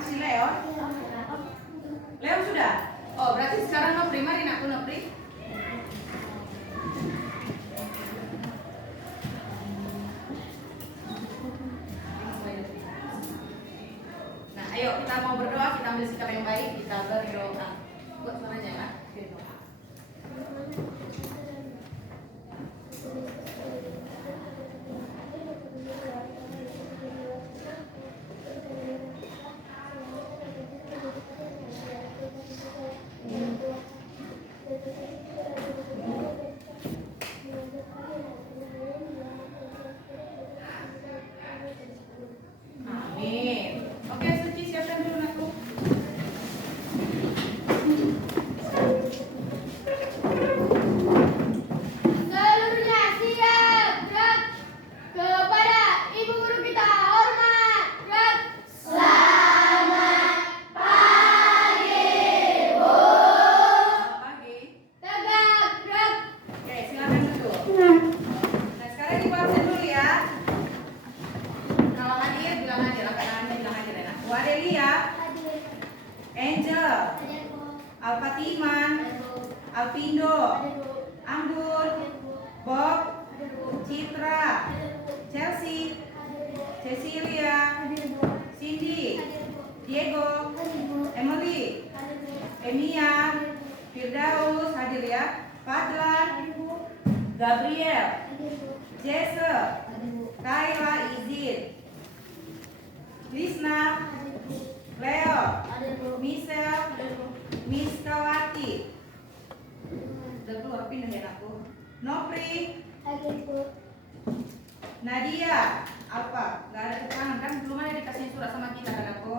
Si Leo? Leo sudah? Oh, berarti sekarang Nopri, mari aku Nopri. Nah, ayo kita mau berdoa, kita ambil sikap yang baik, kita berdoa. Buat suaranya ya, berdoa. Amin. Oke, Suci siapkan dulu aku. Seluruhnya siap, gerak. Kepada Ibu Guru kita hormat, gerak. Selamat pagi, Bu. Selamat pagi. Tegak, gerak. Oke, silakan duduk. Nah, sekarang Ibu absen dulu ya. Kalau hadir, bilang hadir. Angkat tangannya, bilang hadir ya. Bu Adelia, Hadir. Angel, Hadir, Bu. Alfatiman, Hadir, Bu. Alpindo, Hadir, Bu. Anggun, Hadir, Bu. Bob, Hadir, Bu. Citra, Hadir, Bu. Chelsea, Hadir, Bu. Cecilia, Hadir, Bu. Cindy, Hadir, Bu. Diego, Hadir, Bu. Emily, Hadir, Bu. Emia, Hadir, Bu. Firdaus, hadir ya. Fadlan, Hadir, Bu. Gabriel, Hadir, Bu. Jesse, Hadir, Bu. Kayla, Izin, Lisna, Hadir, Bu. Leo, Hadir, Bu. Michelle, Hadir, Bu. Miskawati. Udah keluar pindah ya aku. Nopri, Hadir, Bu. Nadia, apa? Gak ada keterangan kan? Belum ada dikasih surat sama kita kan aku.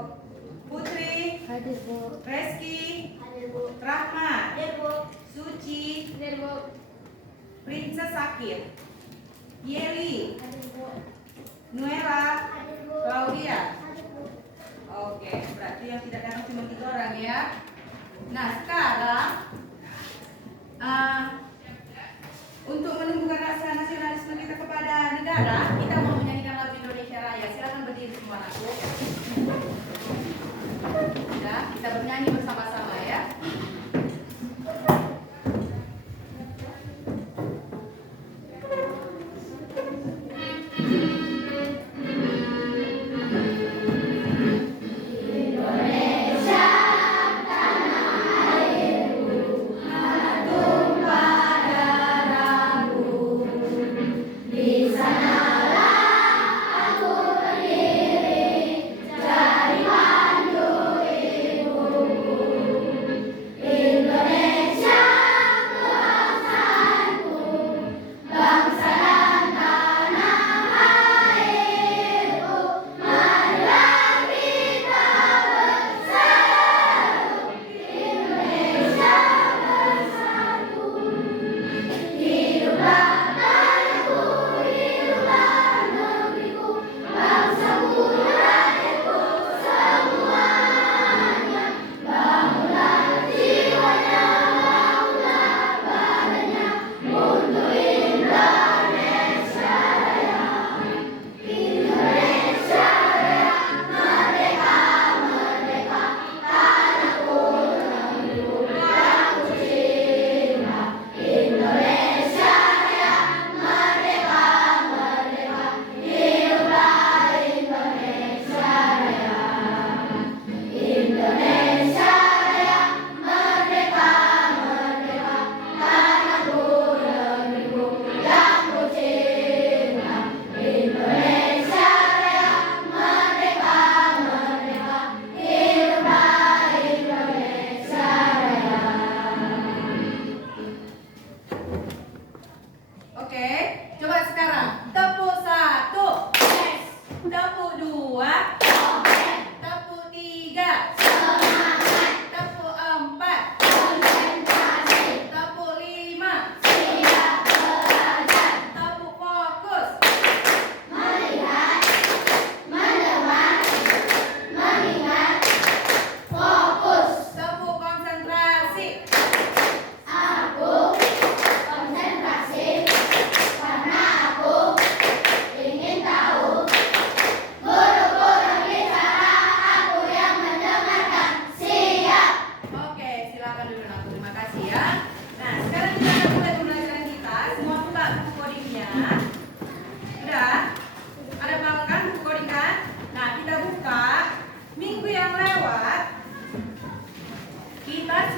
Putri, Hadir, Bu. Reski, Hadir, Bu. Rahmat, Hadir, Bu. Suci, Hadir, Bu. Princess Sakit, Yeli, Hadir, Bu. Nuela, Hadir, Bu. Claudia. Hadir, Bu. Oke, berarti yang tidak datang cuma 3 orang ya. Nah, sekarang untuk menumbuhkan rasa nasionalisme kita kepada negara, kita mau menyanyikan lagu Indonesia Raya. Silakan berdiri semua aku. Ya, kita bernyanyi bersama-sama ya.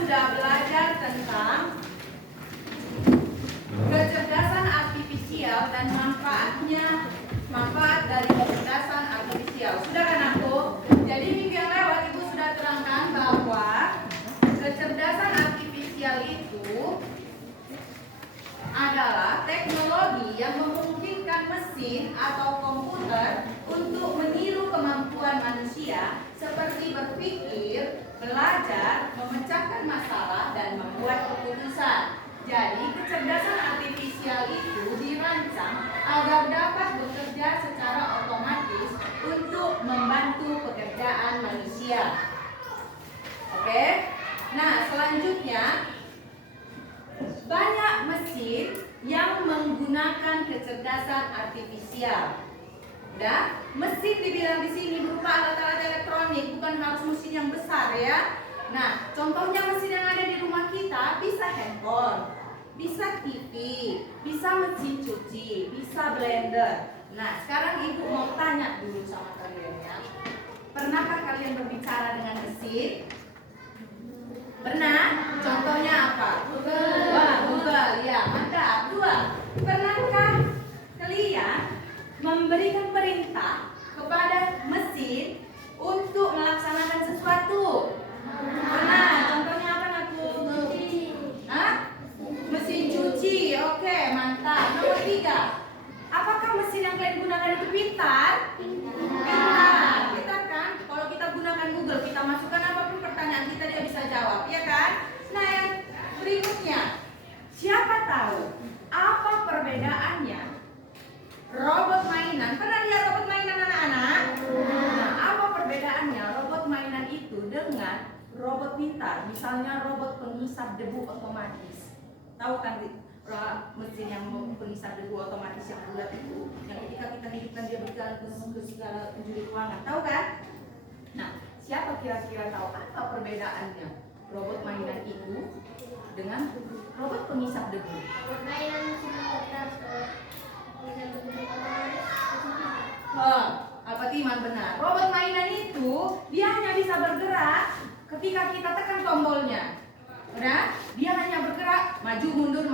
sudah belajar tentang kecerdasan artifisial dan manfaat dari kecerdasan artifisial. Sudah kan aku? Jadi minggu yang lewat Ibu sudah terangkan bahwa kecerdasan artifisial itu adalah teknologi yang memungkinkan mesin atau komputer untuk meniru kemampuan manusia seperti berpikir, belajar, memecahkan masalah, dan membuat keputusan. Jadi, kecerdasan artifisial itu dirancang agar dapat bekerja secara otomatis untuk membantu pekerjaan manusia. Oke? Nah, selanjutnya banyak mesin yang menggunakan kecerdasan artifisial. Udah, mesin dibilang di sini berupa alat-alat elektronik, bukan harus mesin yang besar ya. Nah, contohnya mesin yang ada di rumah kita bisa handphone, bisa TV, bisa mesin cuci, bisa blender. Nah, sekarang Ibu mau tanya dulu sama kalian ya. Pernahkah kalian berbicara dengan mesin? Pernah? Contohnya apa? Wah, Google, ya, mantap. 2. Pernahkah kalian memberikan perintah kepada mesin untuk melaksanakan sesuatu? Pernah? Contohnya apa, Naku? Hah? Mesin cuci. Oke, mantap. Nomor 3. Apakah mesin yang kalian gunakan itu pintar? Pintar. Pintar kan? Kalau kita gunakan Google, kita masukkan apapun pertanyaan kita, dia bisa jawab, ya kan? Nah, yang berikutnya, siapa tahu apa perbedaannya robot mainan? Pernah lihat robot mainan anak-anak? Nah, apa perbedaannya robot mainan itu dengan robot pintar? Misalnya robot penghisap debu otomatis. Tahu kan mesin yang penghisap debu otomatis yang bulat itu, yang ketika kita hidupkan dia berjalan ke segala penjuru ruangan, tahu kan? Nah, siapa kira-kira tahu apa perbedaannya robot mainan itu dengan robot penghisap debu? Mainan mesin kertas Al-Fatiman benar. Robot mainan itu dia hanya bisa bergerak ketika kita tekan tombolnya. Udah? Dia hanya bergerak maju mundur,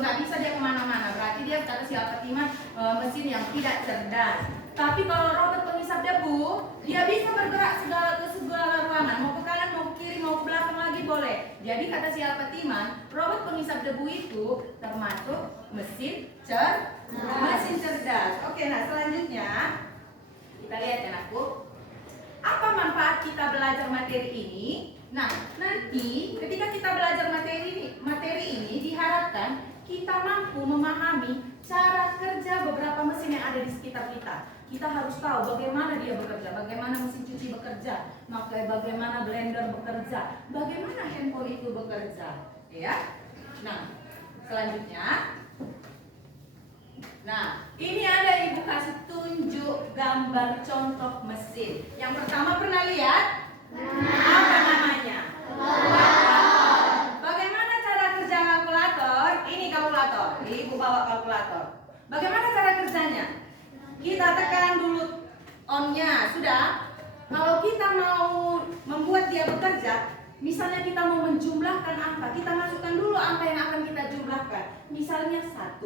nggak bisa dia kemana-mana. Berarti dia kata si Al-Fatiman mesin yang tidak cerdas. Tapi kalau robot penghisap debu, dia bisa bergerak ke segala ruangan, mau ke kanan, mau ke kiri, mau ke belakang lagi boleh. Jadi kata si Al-Fatiman, robot penghisap debu itu termasuk mesin cerdas. Oke, nah selanjutnya kita lihat ya, Nakku. Apa manfaat kita belajar materi ini? Nah, nanti ketika kita belajar materi ini diharapkan kita mampu memahami cara kerja beberapa mesin yang ada di sekitar kita. Kita harus tahu bagaimana dia bekerja, bagaimana mesin cuci bekerja, bagaimana blender bekerja, bagaimana handphone itu bekerja, ya. Nah, selanjutnya, nah ini ada Ibu kasih tunjuk gambar contoh mesin. Yang pertama pernah lihat? Apa namanya? Kalkulator. Bagaimana cara kerja kalkulator? Ini kalkulator. Ibu bawa kalkulator. Bagaimana cara kerjanya? Kita tekan dulu on-nya, sudah. Kalau kita mau membuat dia bekerja, misalnya kita mau menjumlahkan angka, kita masukkan dulu angka yang akan kita jumlahkan. Misalnya 1,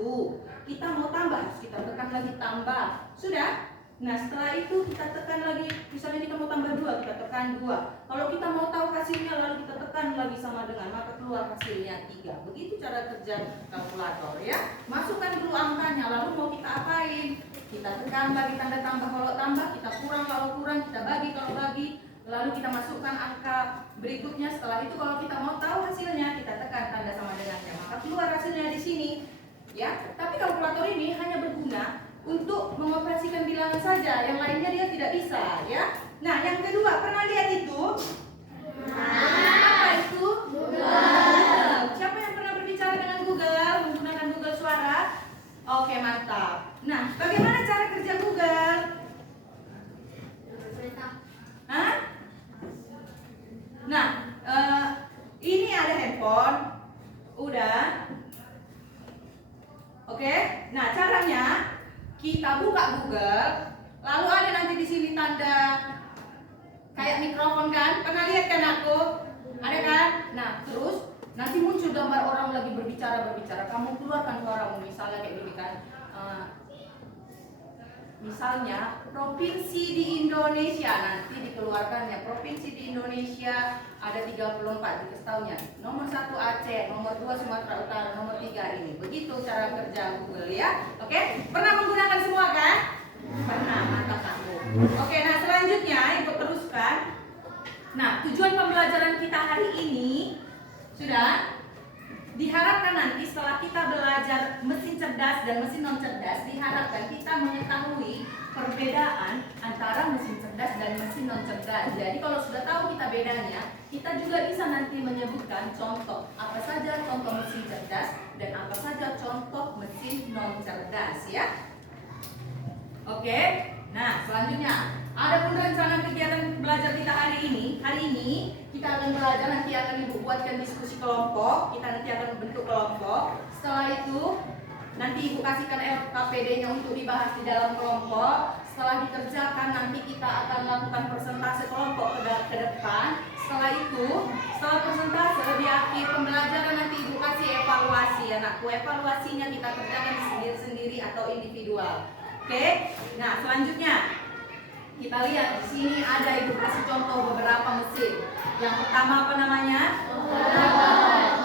kita mau tambah, harus kita tekan lagi tambah, sudah. Nah, setelah itu kita tekan lagi, misalnya kita mau tambah 2, kita tekan 2. Kalau kita mau tahu hasilnya, lalu kita tekan lagi sama dengan, maka keluar hasilnya 3. Begitu cara kerja kalkulator, ya. Masukkan dulu angkanya, lalu mau kita apain? Kita tekan lagi tanda tambah kalau tambah, kita kurang kalau kurang, kita bagi kalau bagi, lalu kita masukkan angka berikutnya. Setelah itu kalau kita mau tahu hasilnya, kita tekan tanda sama dengannya, maka keluar hasilnya di sini, ya. Tapi kalkulator ini hanya berguna untuk mengoperasikan bilangan saja, yang lainnya dia tidak bisa, ya. Nah, yang kedua, pernah lihat itu? Apa itu? Google. Siapa yang pernah berbicara dengan Google, menggunakan Google Suara? Oke, mantap. Nah, bagaimana cara kerja Google? Hah? Nah, ini ada handphone, udah. Oke, nah caranya kita buka Google, lalu ada nanti di sini tanda kayak mikrofon kan? Pernah lihat kan aku? Ada kan? Nah, terus nanti muncul gambar orang lagi berbicara. Kamu keluarkan suaramu, misalnya kayak gini kan. Misalnya provinsi di Indonesia, nanti dikeluarkannya provinsi di Indonesia ada 34, dikasih taunya nomor 1 Aceh, nomor 2 Sumatera Utara, nomor 3 ini. Begitu cara kerja Google ya. Oke, pernah menggunakan semua kan? Pernah, mantap kamu. Oke, nah selanjutnya ikut teruskan. Nah, tujuan pembelajaran kita hari ini sudah diharapkan nanti setelah kita belajar mesin cerdas dan mesin non cerdas, diharapkan kita mengetahui perbedaan antara mesin cerdas dan mesin non cerdas. Jadi kalau sudah tahu kita bedanya, kita juga bisa nanti menyebutkan contoh apa saja contoh mesin cerdas dan apa saja contoh mesin non cerdas ya. Oke, nah selanjutnya ada pun rencana kegiatan belajar kita hari ini. Hari ini kita akan belajar, nanti akan ibu buatkan diskusi kelompok. Kita nanti akan membentuk kelompok. Setelah itu nanti ibu kasihkan LKPD-nya untuk dibahas di dalam kelompok. Setelah dikerjakan nanti kita akan lakukan persentase kelompok ke depan. Setelah itu, setelah persentase di akhir pembelajaran nanti ibu kasih evaluasi anakku. Evaluasinya kita kerjakan sendiri-sendiri atau individual. Oke, nah selanjutnya kita lihat di sini ada ibu kasih contoh beberapa mesin. Yang pertama apa namanya?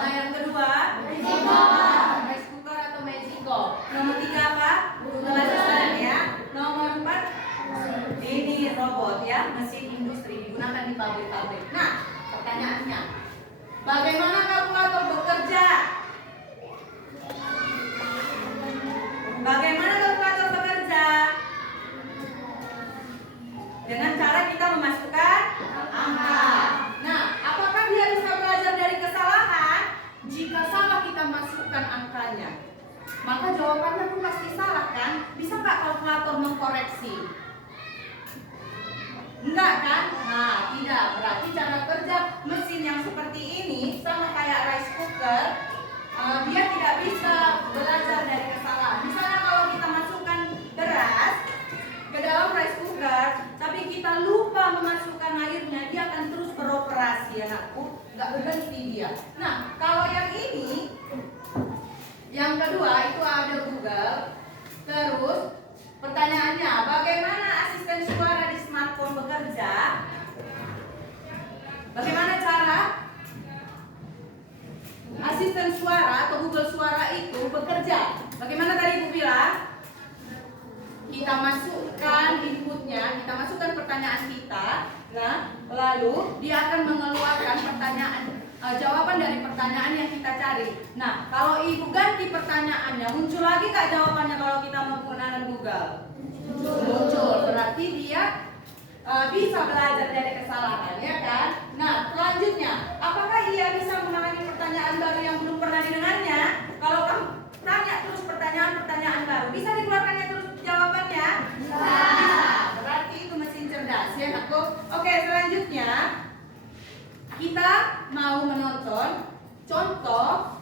Nah yang kedua, rice cooker atau Magico. Nomor 3 apa? Google Assistant ya. Nomor 4 ini robot ya, mesin industri digunakan di pabrik-pabrik. Nah pertanyaannya, bagaimana kalkulator bekerja? Bagaimana kalkulator bekerja? Dengan cara kita memasukkan angka. Nah, apakah dia bisa belajar dari kesalahan? Jika salah kita masukkan angkanya, maka jawabannya pun pasti salah kan? Bisa nggak kalkulator mengkoreksi? Enggak kan? Nah, tidak. Berarti cara kerja mesin yang seperti ini sama kayak rice cooker, dia tidak bisa belajar dari kesalahan. Misalnya kalau kita masukkan beras ke dalam rice cooker, tapi kita lupa memasukkan airnya, dia akan terus beroperasi anakku, nggak berhenti dia. Nah, kalau yang ini, yang kedua itu ada Google. Terus pertanyaannya, bagaimana asisten suara di smartphone bekerja? Bagaimana cara asisten suara atau Google Suara itu bekerja? Bagaimana tadi Ibu bilang? Kita masukkan inputnya, kita masukkan pertanyaan kita, nah lalu dia akan mengeluarkan pertanyaan, jawaban dari pertanyaan yang kita cari. Nah kalau ibu ganti pertanyaannya, muncul lagi nggak jawabannya kalau kita menggunakan Google? Muncul, berarti dia bisa belajar dari kesalahan, ya kan? Nah selanjutnya, apakah ia bisa mengalami pertanyaan baru yang belum pernah didengarnya? Kalau kamu tanya terus pertanyaan baru, bisa dikeluarkannya terus jawabannya? Bisa. Berarti itu mesin cerdas ya aku. Oke, selanjutnya kita mau menonton contoh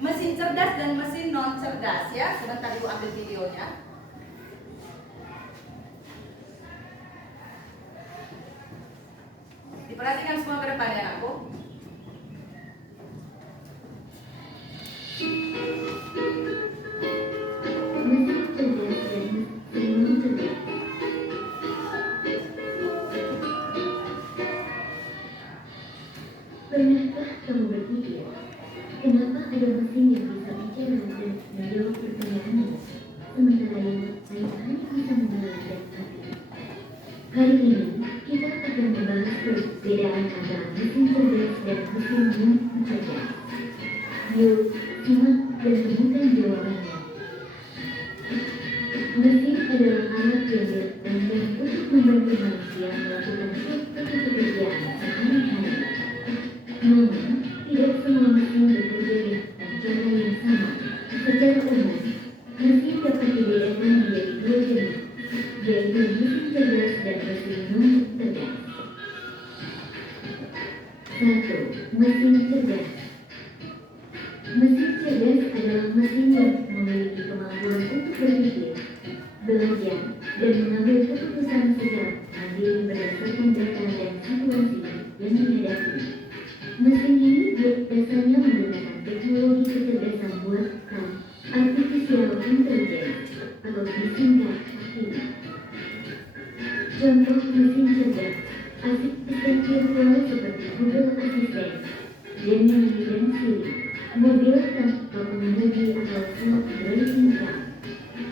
mesin cerdas dan mesin non cerdas ya. Sebentar Ibu ambil videonya. Diperhatikan semua ke depan ya anakku. Pernahkah kamu berpikir, kenapa ada mesin yang bisa bicara dan menjawab pertanyaanmu, sementara yang lain hanya bisa mendengar dan hati? Hari ini, kita akan membahas perbedaan antara mesin cerdas dan mesin non cerdas. Yuk, simak dan temukan jawabannya. Mesin adalah alat yang dirancang untuk membantu manusia melakukan suatu pekerjaan sehari-hari. Namun, tidak semua mesin bekerja dengan cara yang sama. Secara umum, mesin dapat dibedakan menjadi dua jenis, yaitu mesin cerdas dan mesin non cerdas. 1. Mesin cerdas. Mesin cerdas adalah mesin yang memiliki kemampuan untuk berpikir, belajar, dan mengambil keputusan secara mandiri berdasarkan data dan situasi yang dihadapi. Mesin ini biasanya menggunakan teknologi kecerdasan buatan artificial intelligence atau disingkat AI. Contoh mesin cerdas, asisten virtual seperti Google Assistant, Gemini dan Siri, mobil tanpa pengemudi atau self-driving car,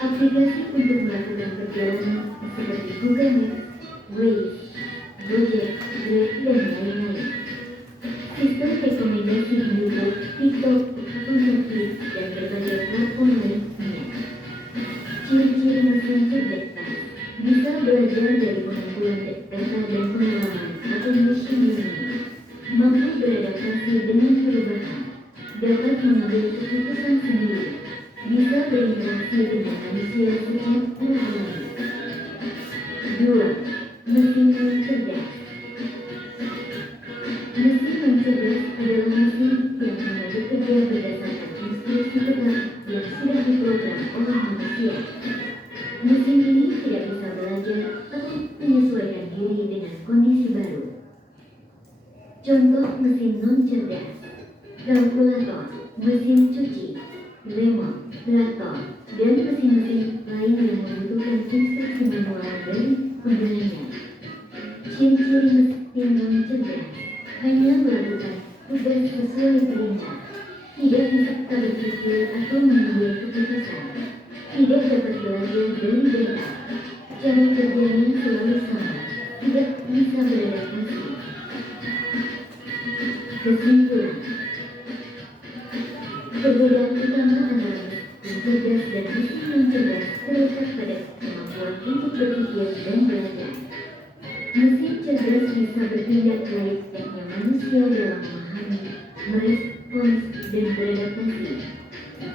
aplikasi untuk melakukan perjalanan seperti Google Maps, Waze, Gojek, Grab, dan lain-lain. Sistem rekomendasi YouTube, TikTok, Netflix, dan berbagai platform lainnya. Ciri-ciri mesin cerdas bisa belajar dari pengumpulan data dan pengalaman atau machine learning, mampu beradaptasi dengan perubahan, dapat mengambil keputusan sendiri, bisa berinteraksi dengan manusia setiap hari. 2. Mesin cerdas. Mesin cerdas adalah mesin yang hanya bekerja berdasarkan instruksi tetap yang sudah diprogram oleh manusia. Mesin ini tidak bisa belajar atau menyesuaikan diri dengan kondisi baru. Contoh mesin non-cerdas: kalkulator, mesin cuci, remote, traktor, dan mesin-mesin lain yang membutuhkan instruksi manual dari penggunanya. Ciri-ciri mesin non-cerdas: hanya melakukan tugas sesuai perintah, tidak bisa berpikir atau mengambil keputusan, tidak dapat belajar dari data, cara kerjanya selalu sama, tidak bisa beradaptasi. Kesimpulan: perbedaan utama antara mesin cerdas dan mesin non-cerdas terletak pada kemampuan untuk berpikir dan belajar. Mesin cerdas bisa bertindak layaknya manusia dalam memahami, merespons, dan beradaptasi.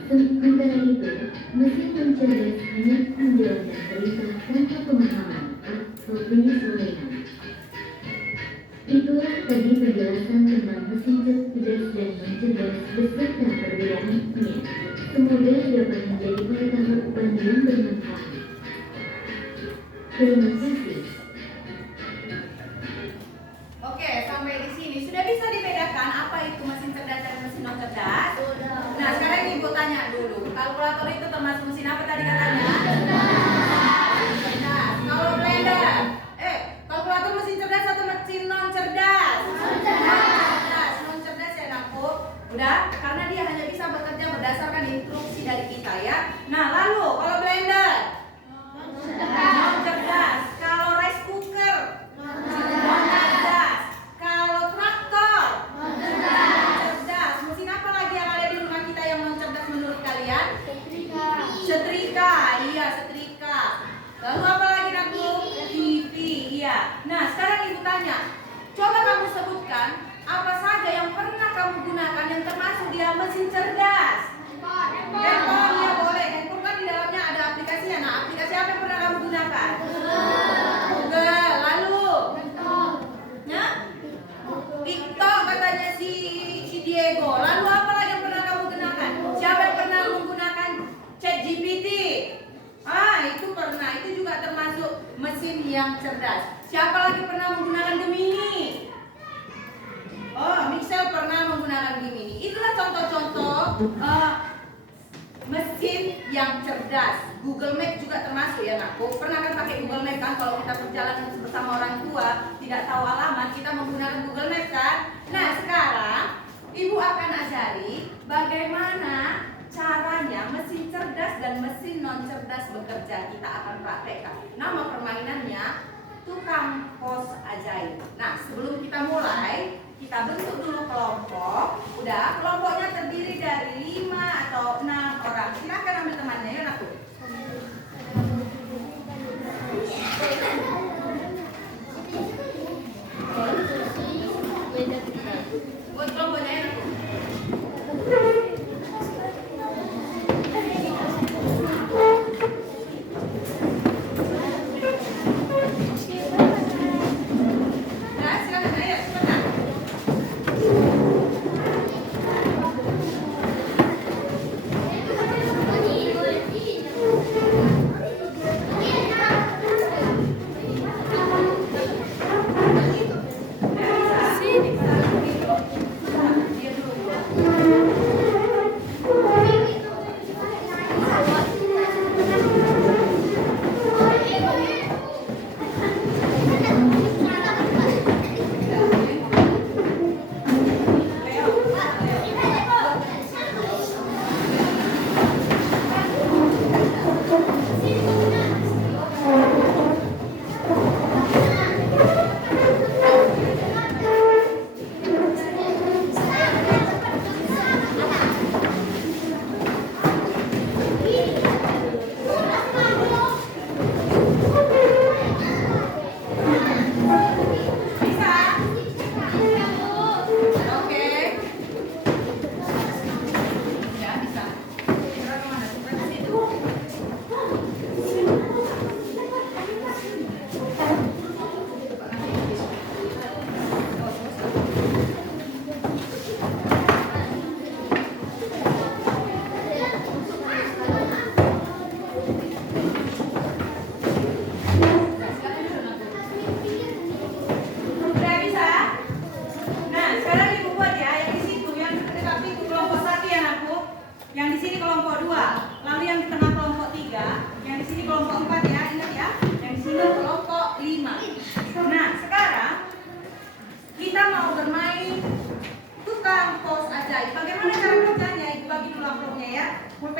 Sementara itu, mesin non-cerdas hanya menjalankan perintah tanpa pemahaman atau penyesuaian. Itulah tadi penjelasan tentang mesin cerdas dan non-cerdas beserta perbedaannya. Semoga dapat menjadi pengetahuan yang bermanfaat. Terima kasih. Oke, sampai di sini sudah bisa dibedakan apa itu mesin cerdas dan mesin non cerdas? Nah, sekarang ibu tanya dulu, kalkulator itu termasuk mesin apa tadi katanya? Cerdas. Kalau blender, kalkulator mesin cerdas atau mesin non cerdas? Cerdas. Non cerdas ya nakku. Udah, karena dia hanya bisa bekerja berdasarkan instruksi dari kita ya. Nah, lalu kalau blender non cerdas. Kalau rice cooker non cerdas. Kalau traktor non cerdas. Mesin apa lagi yang ada di rumah kita yang non cerdas menurut kalian? Setrika. Iya, setrika. Lalu apa lagi nakku? TV. Iya. Nah, sekarang ibu tanya, coba kamu sebutkan apa saja yang pernah kamu gunakan yang termasuk dia mesin cerdas. Handphone, ya boleh. Handphone kan di dalamnya ada aplikasinya. Nah, aplikasi apa yang pernah kamu gunakan? Google. Lalu? Nah, TikTok katanya si Diego. Lalu apa lagi yang pernah kamu gunakan? Siapa yang pernah menggunakan ChatGPT? Itu pernah. Itu juga termasuk mesin yang cerdas. Siapa lagi pernah menggunakan Gemini? Michelle pernah menggunakan Gemini. Itulah contoh-contoh mesin yang cerdas. Google Map juga termasuk ya nakku. Pernah kan pakai Google Map kan kalau kita perjalanan bersama orang tua tidak tahu alamat, kita menggunakan Google Map kan. Nah, sekarang ibu akan ajari bagaimana caranya mesin cerdas dan mesin non cerdas bekerja. Kita akan praktekkan. Nama permainannya tukang pos ajaib. Nah, sebelum kita mulai, kita bentuk dulu kelompok. Udah, kelompoknya terdiri dari 5 atau 6 orang. Silakan ambil temannya ya nakku. Buat kelompoknya ya nakku. Nah, silakan ayo cepetan.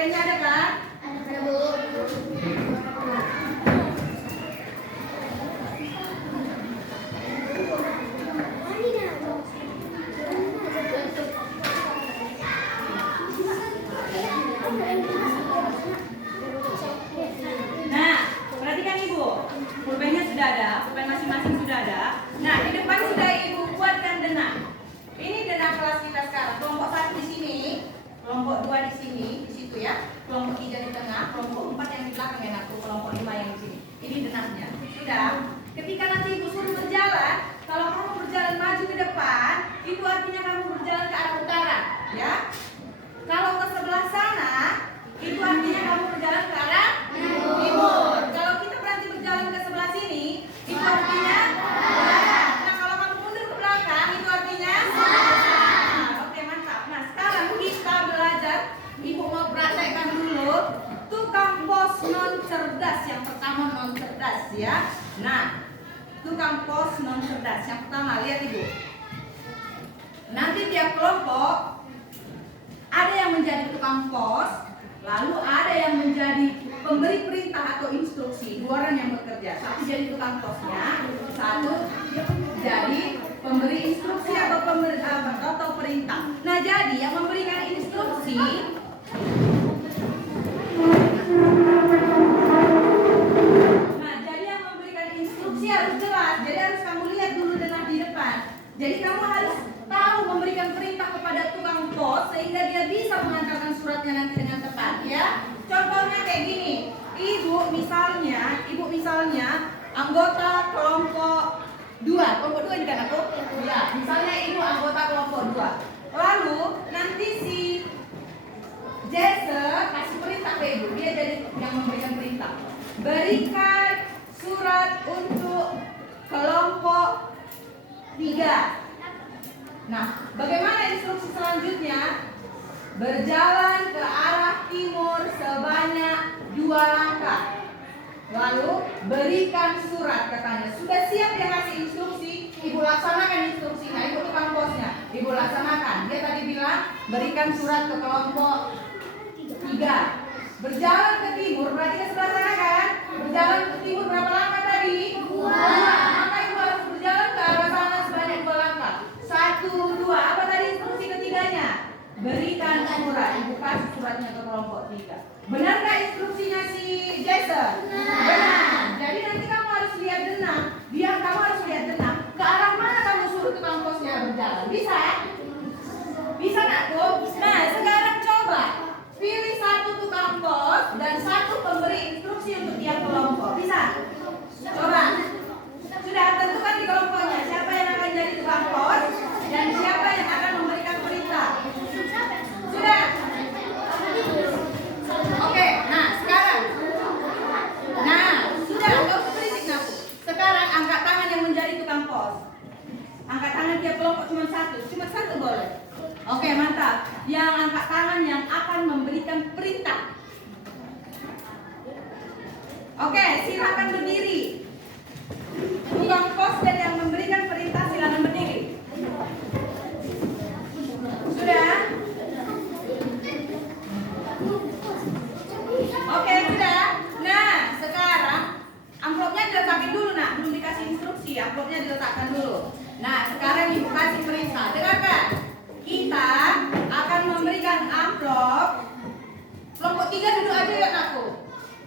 Pennya ada kan? Ada Bu. Nah, perhatikan Ibu. Pulpennya sudah ada, pulpen masing-masing sudah ada. Nah, di depan sudah Ibu buatkan denah. Ini denah kelas kita sekarang. Kelompok 1 di sini, kelompok 2 di sini, di situ ya. Kelompok 3 di tengah, kelompok 4 yang di belakang ya, aku kelompok 5 yang di sini. Ini denahnya. Sudah. Ketika nanti Ibu suruh berjalan, kalau kamu berjalan maju ke depan, itu artinya kamu berjalan ke arah utara, ya. Kalau ke sebelah sana, itu artinya kamu berjalan ke arah timur. Kalau kita berarti berjalan ke sebelah sini, itu artinya barat. Nah, kalau kamu mundur ke belakang, itu artinya selatan. Oke, mantap. Nah, sekarang kita belajar. Ibu mau praktekkan dulu tukang pos non cerdas. Yang pertama non cerdas ya. Nah, tukang pos non cerdas. Yang pertama, lihat Ibu. Nanti tiap kelompok ada yang menjadi tukang pos, lalu ada yang menjadi pemberi perintah atau instruksi. 2 orang yang bekerja, satu jadi tukang posnya, satu jadi pemberi instruksi atau perintah. Nah, jadi yang memberikan instruksi harus jelas. Jadi harus kamu lihat dulu denah di depan. Jadi kamu harus tahu memberikan perintah kepada tukang pos sehingga dia bisa mengantarkan suratnya nanti dengan tepat ya. Contohnya kayak gini. Ibu misalnya anggota kelompok 2. Kelompok 2 ini kan aku? Ya, misalnya ibu anggota kelompok 2. Lalu nanti si Jesse kasih perintah ke ibu. Dia jadi yang memberikan perintah. Berikan surat untuk kelompok 3. Nah, bagaimana instruksi selanjutnya? Berjalan ke arah timur sebanyak 2 langkah. Lalu berikan surat katanya. Sudah siap dia kasih instruksi, ibu laksanakan instruksinya, ibu tukang posnya. Ibu laksanakan. Dia tadi bilang berikan surat ke kelompok 3. Berjalan ke timur, berarti ke sebelah sana kan? Berjalan ke timur berapa langkah tadi? 2. Maka ibu harus berjalan ke arah sana sebanyak 2 langkah. 1, 2. Apa tadi instruksi ketiganya? Berikan surat. Ibu kasih suratnya ke kelompok 3. Benar nggak instruksinya si Jason? Benar. Jadi nanti kamu harus lihat denah. Kamu harus lihat denah. Ke arah mana kamu suruh tukang posnya berjalan? Bisa? Bisa nggak tuh? Nah, sekarang coba pilih 1 tukang pos dan 1 pemberi instruksi untuk tiap kelompok. Bisa? Coba. Sudah tentukan di kelompoknya siapa yang akan jadi tukang pos dan siapa yang akan memberikan perintah. Sudah? Oke, nah sekarang. Nah, sudah, enggak usah berisik aku. Sekarang angkat tangan yang menjadi tukang pos. Angkat tangan tiap kelompok cuma 1 boleh. Oke, mantap. Yang angkat tangan yang akan memberikan perintah. Oke, silakan berdiri. Tukang pos dan yang memberikan perintah silakan berdiri. Sudah? Oke, sudah. Nah, sekarang amplopnya diletakkan dulu, nak. Belum dikasih instruksi, amplopnya diletakkan dulu. Nah, sekarang ibu kasih perintah. Dengarkan. Kita akan memberikan amplop. Kelompok 3 duduk aja ya, aku.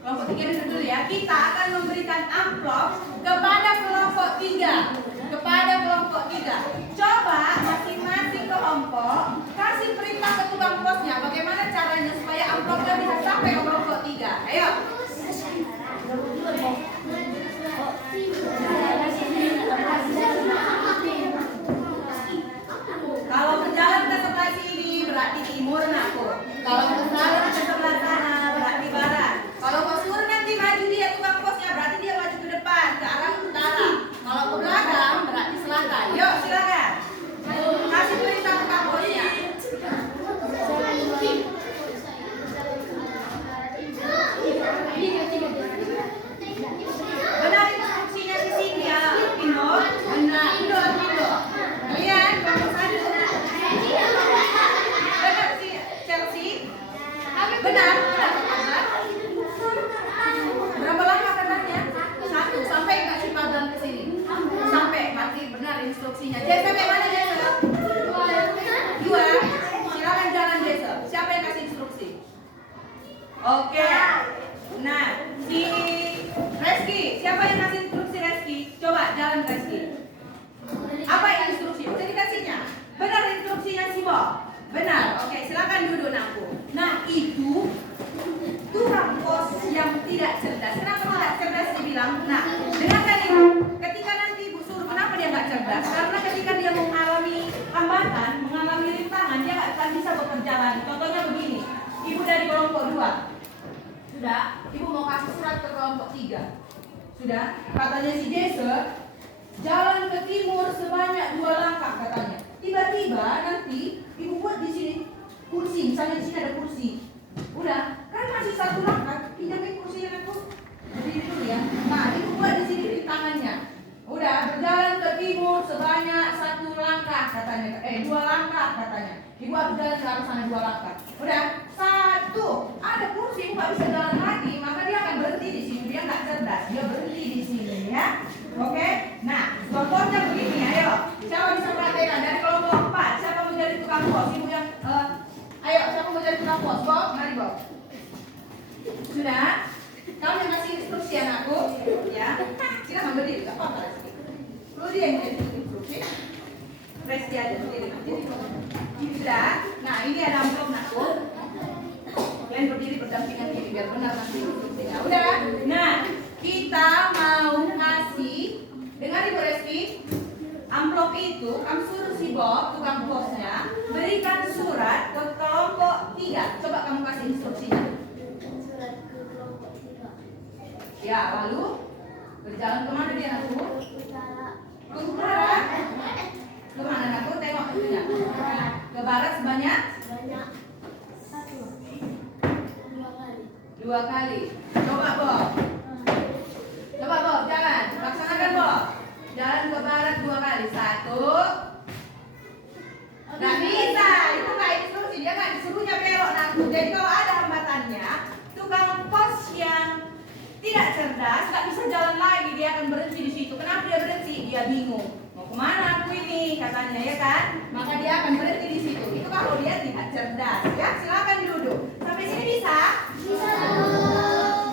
Kelompok 3 duduk dulu ya. Kita akan memberikan amplop kepada kelompok 3. Kepada kelompok 3. Coba masing-masing kelompok kasih perintah ke tukang posnya. Bagaimana caranya supaya amplopnya bisa sampai ke kelompok 3? Ayo. Kalau berjalan ke sebelah sini berarti timur, nakku. Kalau berjalan ke sebelah sana berarti barat. Kalau mau suruh nanti maju dia tukang posnya berarti dia maju ke depan ke arah utara. Kalau ke belakang berarti selatan. Yuk silakan. Oke. Nah, si Reski, siapa yang ngasih instruksi Reski? Coba jalan Reski. Apa yang instruksi? Udah dikasihnya? Benar instruksinya si Bob? Benar. Oke, silakan duduk Naku. Nah, itu tukang pos yang tidak cerdas. Kenapa tidak cerdas dibilang? Nah, dengarkan Ibu. Ketika nanti Ibu suruh, kenapa dia nggak cerdas? Karena ketika dia mengalami hambatan, mengalami rintangan, dia nggak akan bisa bekerja lagi. Contohnya begini, Ibu dari kelompok 2. Sudah, Ibu mau kasih surat ke kelompok 3. Sudah, katanya si Jesse, jalan ke timur sebanyak 2 langkah katanya. Tiba-tiba nanti Ibu buat di sini kursi, misalnya di sini ada kursi. Udah, kan masih 1 langkah, pindahin kursinya aku. Jadi itu ya. Nah, Ibu buat di sini tangannya. Udah, berjalan ke timur sebanyak 1 langkah katanya. 2 langkah katanya. Ibu harus jalan ke arah sana 2 langkah. Udah, 1. Ada kursi, Ibu nggak bisa jalan lagi, maka dia akan berhenti di sini. Dia nggak cerdas, dia berhenti di sini ya. Oke? Nah, contohnya begini, ayo. Siapa bisa praktekkan dari kelompok 4? Siapa mau jadi tukang pos? Ibu yang ayo, siapa mau jadi tukang pos? Bob, mari Bob. Sudah? Kamu yang kasih instruksi anakku, ya. Silakan berdiri, enggak apa-apa. Lu dia yang kasih instruksi. Resti aja berdiri. Sudah? Nah, ini ada amplop anakku. Kalian berdiri berdampingan diri biar benar nanti instruksinya. Udah? Nah, kita mau kasih, dengar Ibu Reski, amplop itu kamu suruh si Bob, tukang posnya, berikan surat ke kelompok 3. Coba kamu kasih instruksinya. Surat ke kelompok 3. Ya, lalu berjalan kemana dia anakku? Utara. Ke utara. Kemana anakku? Tengok itunya. Ke barat sebanyak? Banyak 1, 2 kali. 2 kali. Coba Bob. Coba Bob, jalan. Laksanakan Bob. Jalan ke barat 2 kali. 1. Nggak bisa. Itu nggak instruksi. Dia nggak disuruhnya belok anakku. Jadi kalau ada hambatannya, tukang pos yang tidak cerdas nggak bisa jalan lagi. Dia akan berhenti di situ. Kenapa dia berhenti? Dia bingung. Mau kemana aku ini? Katanya ya kan. Maka dia akan berhenti di situ. Itu kalau dia tidak cerdas. Ya, silakan duduk. Sampai sini bisa? Bisa.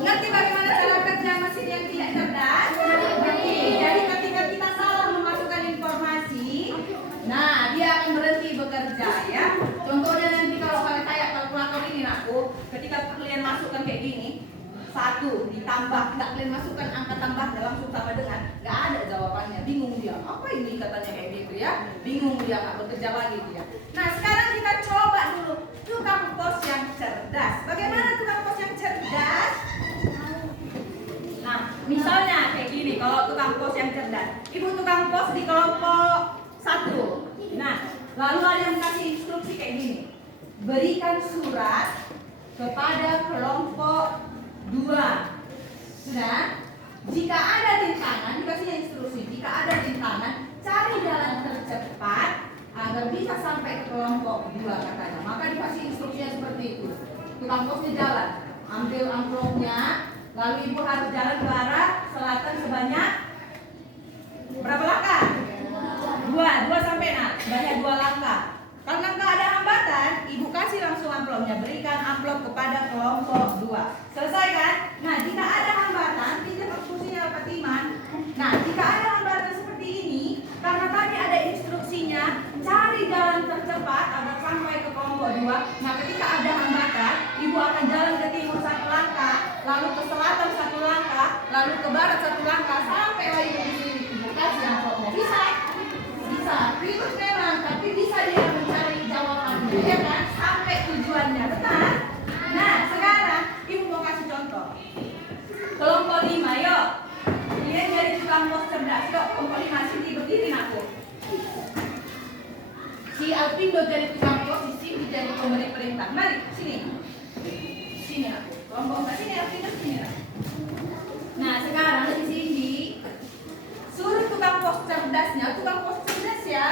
Ngerti bagaimana cara kerja mesin yang tidak cerdas? Ngerti. Jadi ketika kita salah memasukkan informasi, nah dia akan berhenti bekerja ya. Contohnya nanti kalau kalian kayak kalkulator ini nakku, ketika kalian masukkan kayak gini, 1 ditambah, tidak kalian masukkan angka tambah dalam sama dengan, nggak ada jawabannya, bingung dia. Apa ini katanya kayak gitu ya? Bingung dia, nggak bekerja lagi dia. Nah sekarang kita coba dulu tukang pos yang cerdas. Bagaimana tukang pos yang cerdas? Nah misalnya kayak gini, kalau tukang pos yang cerdas, Ibu tukang pos di kelompok 1. Nah lalu ada yang kasih instruksi kayak gini, berikan surat kepada kelompok 2. Sudah? Jika ada rintangan, dikasih instruksi, jika ada rintangan, cari jalan tercepat agar bisa sampai ke kelompok 2 katanya. Maka dikasih instruksinya seperti itu. Tukang posnya jalan, ambil amplopnya, lalu Ibu harus jalan ke arah selatan sebanyak berapa langkah? 2 sampai sebanyak 2 langkah. Karena nggak ada hambatan, Ibu kasih langsung amplopnya, berikan amplop kepada kelompok 2. Selesai kan? Nah, jika ada hambatan, pinjam kursinya Pak Timan. Nah, jika ada hambatan seperti ini, karena tadi ada instruksinya, cari jalan tercepat agar sampai ke kelompok 2. Nah, ketika ada hambatan, Ibu akan jalan ke timur 1 langkah, lalu ke selatan 1 langkah, lalu ke barat 1 langkah, sampai Ibu di sini. Ibu kasih amplopnya. Bisa? Bisa. Ribet memang, tapi bisa dia mencari jawabannya, ya kan? Sampai tujuannya, benar? Nah, sekarang Ibu mau kasih contoh. Kelompok 5, yuk. Kalian jadi tukang pos cerdas. Yuk, kelompok 5, sini berdiri aku. Si Alpindo jadi tukang pos, si Cindy jadi pemberi perintah. Mari, sini. Sini aku. Kelompok 4, sini Alpindo, sini aku. Nah, sekarang si Cindy suruh tukang pos cerdasnya, tukang pos cerdas ya,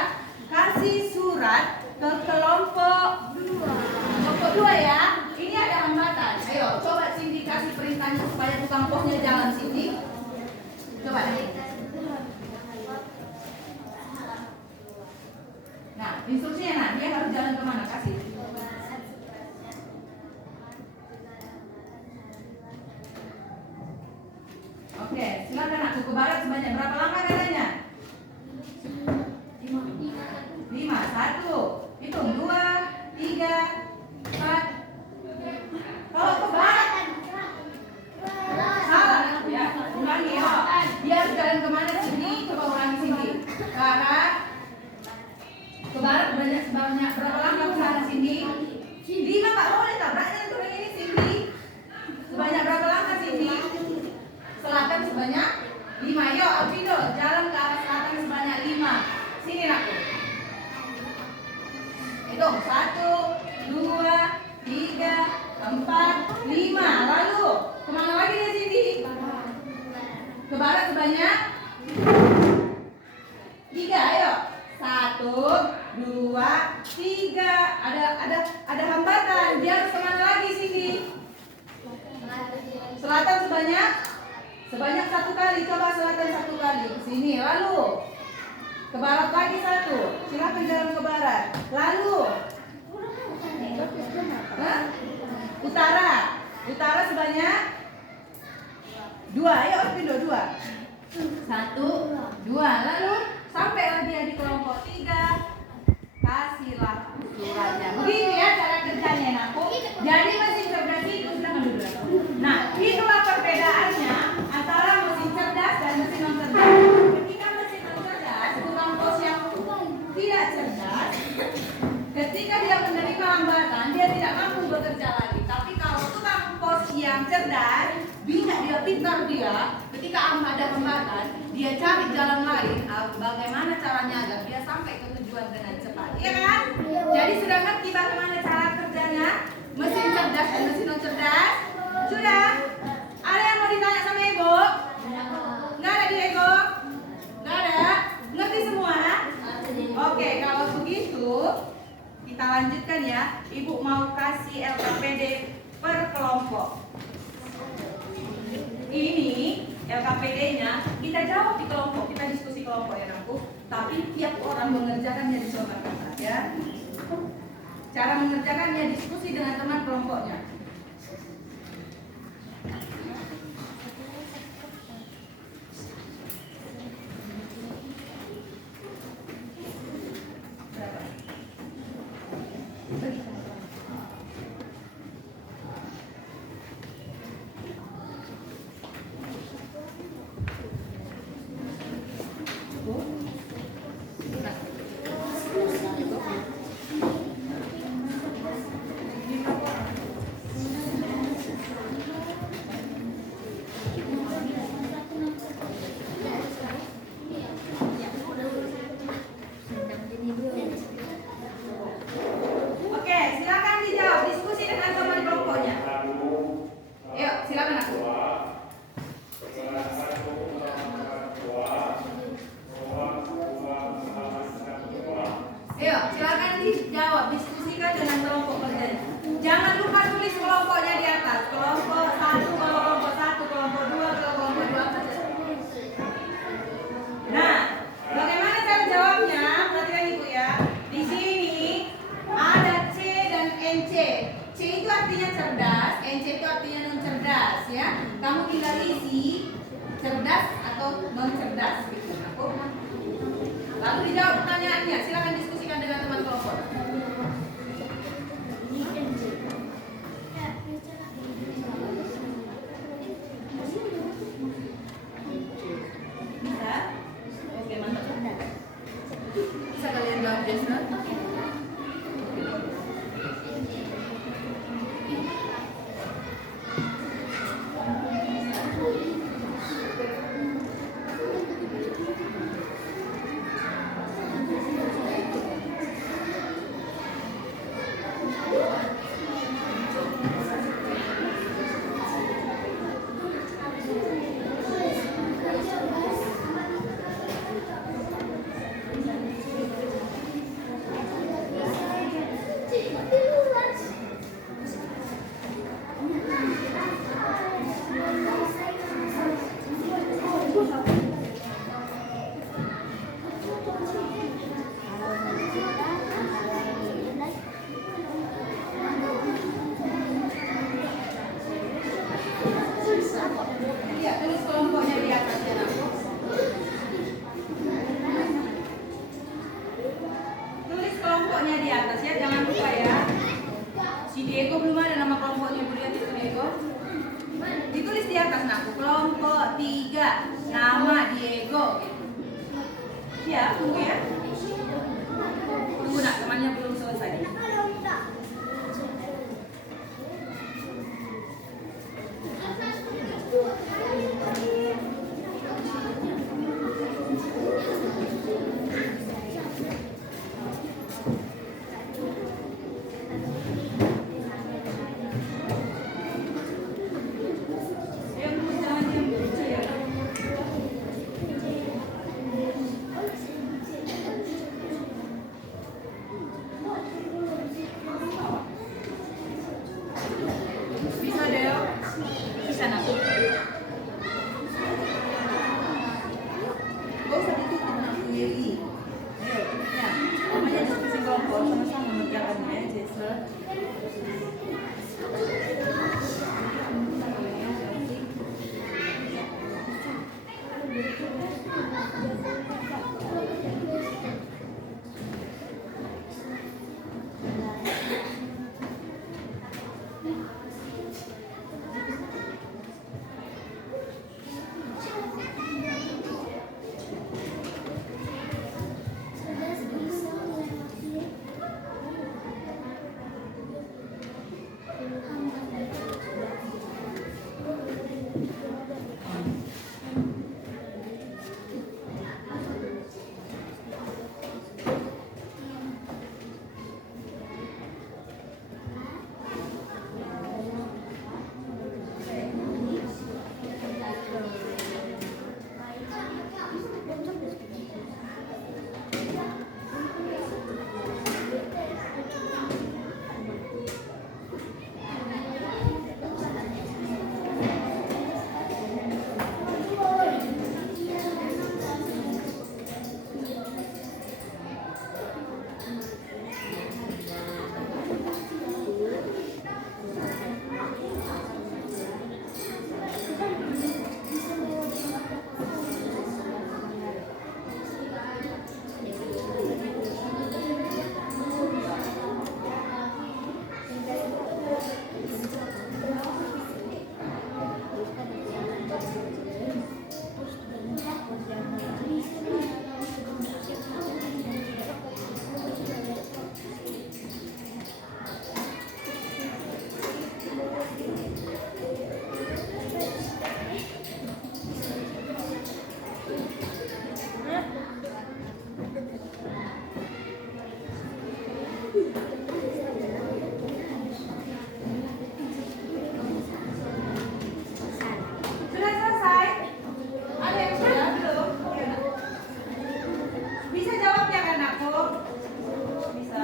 kasih surat ke kelompok 2. Kelompok 2 ya. Ini ada hambatan. Ayo, coba Cindy kasih perintahnya supaya tukang posnya jalan Cindy. Coba deh. Nah, instruksinya dia harus jalan kemana? Kasih. 5. 1, hitung 2, 3, 4. Kalau ke barat salah ya, ulangi ya. Dia jalan kemana sini? Coba ulangi sini. Barat. Ke barat banyak sebanyak berapa langkah ke sana sini? 5 Pak, boleh tabraknya untuk yang ini sini. Sebanyak berapa langkah sini? Selatan sebanyak 5. Yuk Alvino, jalan ke arah selatan sebanyak 5. Sini nakku. Hitung 1, 2, 3, 4, 5. Lalu kemana lagi di sini? Ke barat sebanyak 3. Ayo. 1, 2, 3. Ada hambatan. Dia harus kemana lagi sini? Selatan sebanyak 1 kali. Coba selatan 1 kali ke sini. Lalu ke barat lagi 1. Silakan jalan ke barat. Lalu utara sebanyak 2. Ayo pindah 2. 1, 2. Lalu sampailah dia di kelompok 3. Kasihlah suratnya. Begini ya cara kerjanya aku. Jadi mesin cerdas itu jangan dulu. Nah, itulah perbedaannya antara mesin cerdas dan mesin non cerdas. Ketika mesin non cerdas, tukang pos yang tidak cerdas, ketika dia menerima hambatan, dia tidak mampu bekerja lagi. Tapi kalau tukang pos yang cerdas, bijak dia, pintar dia, ketika ada hambatan, dia cari jalan lain. Bagaimana caranya agar dia sampai ke tujuan dengan cepat, iya kan? Jadi sudah ngerti bagaimana cara kerjanya mesin cerdas dan mesin non cerdas? Sudah? Ada yang mau ditanya sama Ibu? Nggak ada di Ego? Nggak ada? Ngerti semua? Oke, kalau begitu kita lanjutkan ya. Ibu mau kasih LKPD per kelompok. Ini LKPD-nya kita jawab di kelompok, kita diskusi kelompok ya Nampu. Tapi tiap orang mengerjakannya di zona kelas ya. Cara mengerjakannya diskusi dengan teman kelompoknya. Kamu tinggal isi cerdas atau non cerdas gitu. Lalu dijawab pertanyaannya. Silakan diskusikan dengan teman kelompok. Bisa? Oke, mantap. Bisa kalian jawab biasa? di atas ya, jangan lupa ya. Si Diego belum ada nama kelompoknya, Bu, lihat itu Diego. Ditulis di atas, nah kelompok 3, nama Diego. Ya, tunggu ya. Tunggu nak, temannya belum selesai. Bisa Deo? Bisa nak? Gak usah ditutup nak Yeli. Ayo, ya. Namanya diskusi kelompok sama-sama mengerjakannya ya, Jessel. Sudah selesai? Ada yang sudah belum? Bisa jawab ya kan aku? Bisa.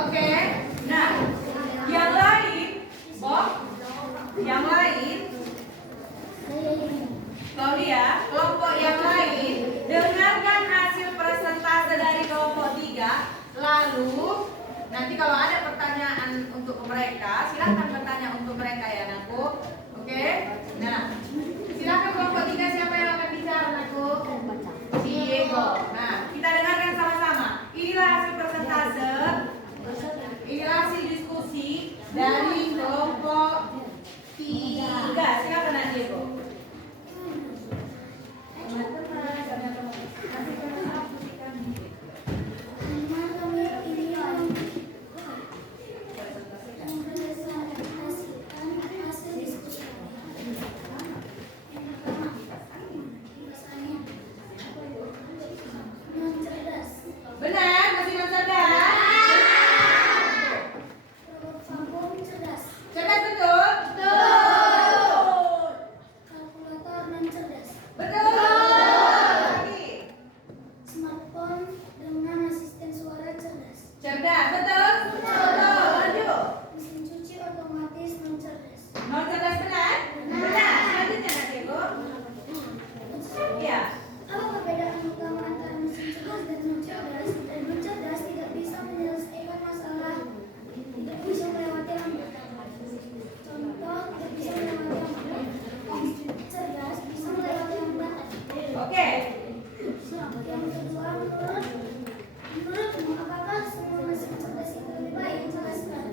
Oke, nah yang lain, Bob, yang lain, Claudia, kelompok yang lain, dengarkan hasil persentase dari kelompok 3. Lalu nanti kalau ada pertanyaan untuk mereka, silakan bertanya untuk mereka ya, Naku. Oke, nah silakan kelompok 3, siapa yang akan bicara, Naku? Diego. Nah, kita dengarkan sama-sama. Inilah hasil persentase. Inilah hasil diskusi dari kelompok 3. Silakan, Nak Diego. Benar, masih cerdas. Cerdas betul? Kalkulator non cerdas. Betul. Lagi. Smartphone dengan asisten suara cerdas. Cerdas, betul? Betul. Lanjut. Mesin cuci otomatis non cerdas. Non cerdas benar? Benar. Selanjutnya, Nak Diego. Iya. Apa perbedaan utama antara mesin cerdas dan non cerdas? Dan non cerdas tidak bisa menyelesaikan masalah, tidak bisa melewati lambat. Contoh, tidak bisa melewati lambat. Cerdas bisa melewati hambatan. Oke. Yang kedua, menurutmu apakah semua mesin cerdas itu lebih baik? Jelaskan.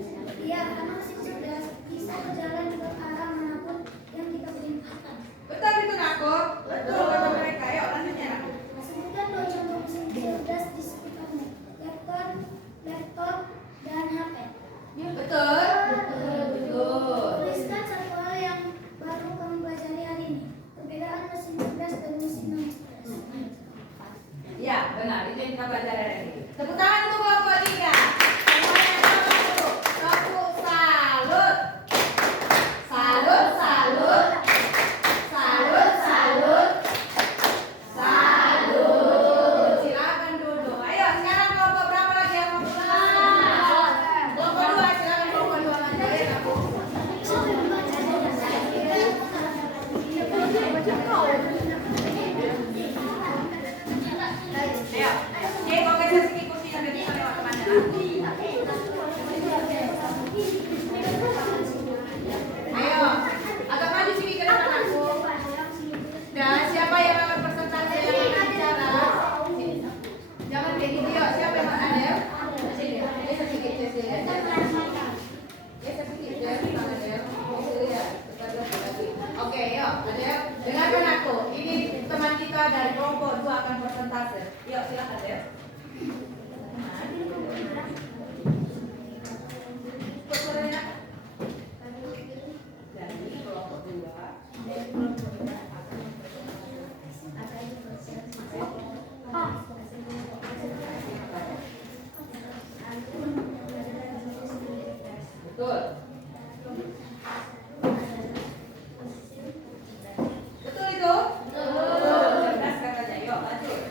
Iya, karena mesin cerdas bisa berjalan ke arah manapun yang kita perintahkan. Betul itu, Naku. Betul kata mereka. Yuk, lanjutnya, Naku. Sebutkan 2 contoh mesin cerdas di sekitarmu. Laptop, dan HP. Betul. Betul. Tuliskan satu hal yang baru kamu pelajari hari ini. Perbedaan mesin cerdas dan mesin non cerdas. Iya, benar. Itu yang kita pelajari hari ini. Tepuk tangan untuk kelompok 3. Semuanya satu. Tepuk salut. Salut, salut. Salut, salut. Salut. Silakan duduk. Ayo, sekarang kelompok berapa lagi yang mau pulang? Kelompok 2, silakan kelompok 2 lanjut ya, Naku. Ayo, Diego geser sini kursinya biar bisa lewat kemana. Ayo, agak maju sini ke depan aku. Dan siapa yang akan persentase yang akan bicara? Jangan kayak gitu yuk. Siapa yang akan ada? Sini, geser sedikit, geser. Geser sedikit, geser Adel. Geser ya. Oke, yuk, Adel. Dengarkan aku. Ini teman kita dari kelompok 2 akan persentase. Yuk, silakan Adel. Ikut suaranya. Dari kelompok 2. Betul. Betul itu? Betul. Cerdas katanya. Yuk, lanjut.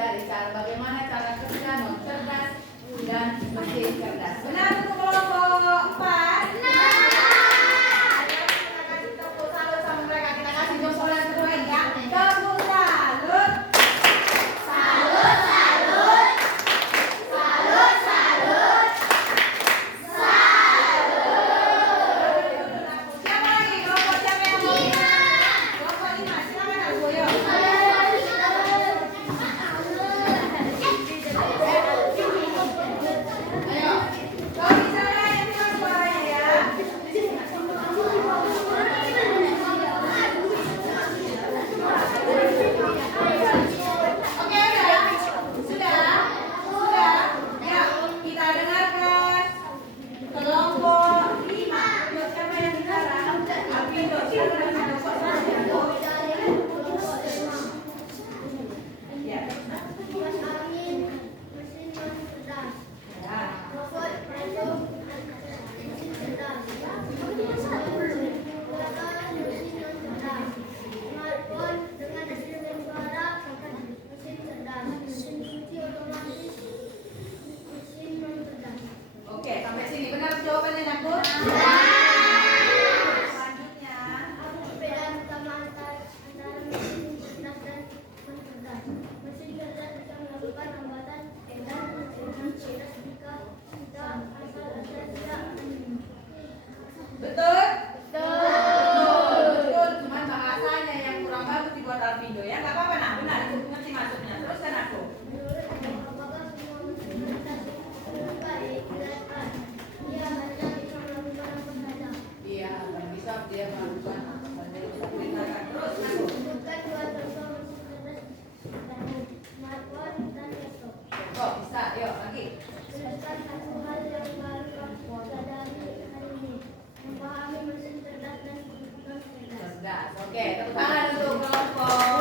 mempelajari bagaimana cara kerja non cerdas dan mesin cerdas. Benar untuk kelompok 4? Benar. Kita kasih tepuk salut sama mereka. Kita kasih jempol yang terbaik ya. Tepuk salut. Salut, salut. Salut, salut. Siapa lagi? Kelompok siapa yang mau? Kelompok 5. Silakan Abu Yo. Ayo. Kalau di sana yang bilang suaranya ya. Oke udah? Sudah? Sudah? Ayo kita dengarkan kelompok 5. Siapa yang bicara? Apindo. Siapa yang kelompok 1? Ya. Kipas angin, mesin non cerdas. Ya. Robot pelacur, mesin cerdas. Komputer, mesin non cerdas. Smartphone dengan sistem suara, mesin cerdas. Mesin cuci otomatis, mesin non cerdas. Oke, sampai sini benar jawabannya Nakut? Selanjutnya. Perbedaan utama antara mesin cerdas dan non cerdas. Mesin cerdas bisa melakukan hambatan dan mesin cerdas jika asal ada tidak. Betul? Betul. Betul. Cuman bahasanya yang kurang bagus dibuat Alvindo ya. Gak apa-apa nah, benar itu ngerti maksudnya. Teruskan aku. Menurut apakah semua mesin cerdas itu baik? Tidak. Ia hanya bisa melakukan apa saja. Iya, kalau bisa dia melakukan apa saja. Terus aku. Sebutkan dua contoh mesin cerdas tadi. Smartphone dan laptop. Oh bisa, yuk lagi. Sebutkan satu hal yang baru kamu sadari hari ini. Memahami mesin cerdas dan non cerdas. Cerdas. Oke, tepuk tangan untuk kelompok.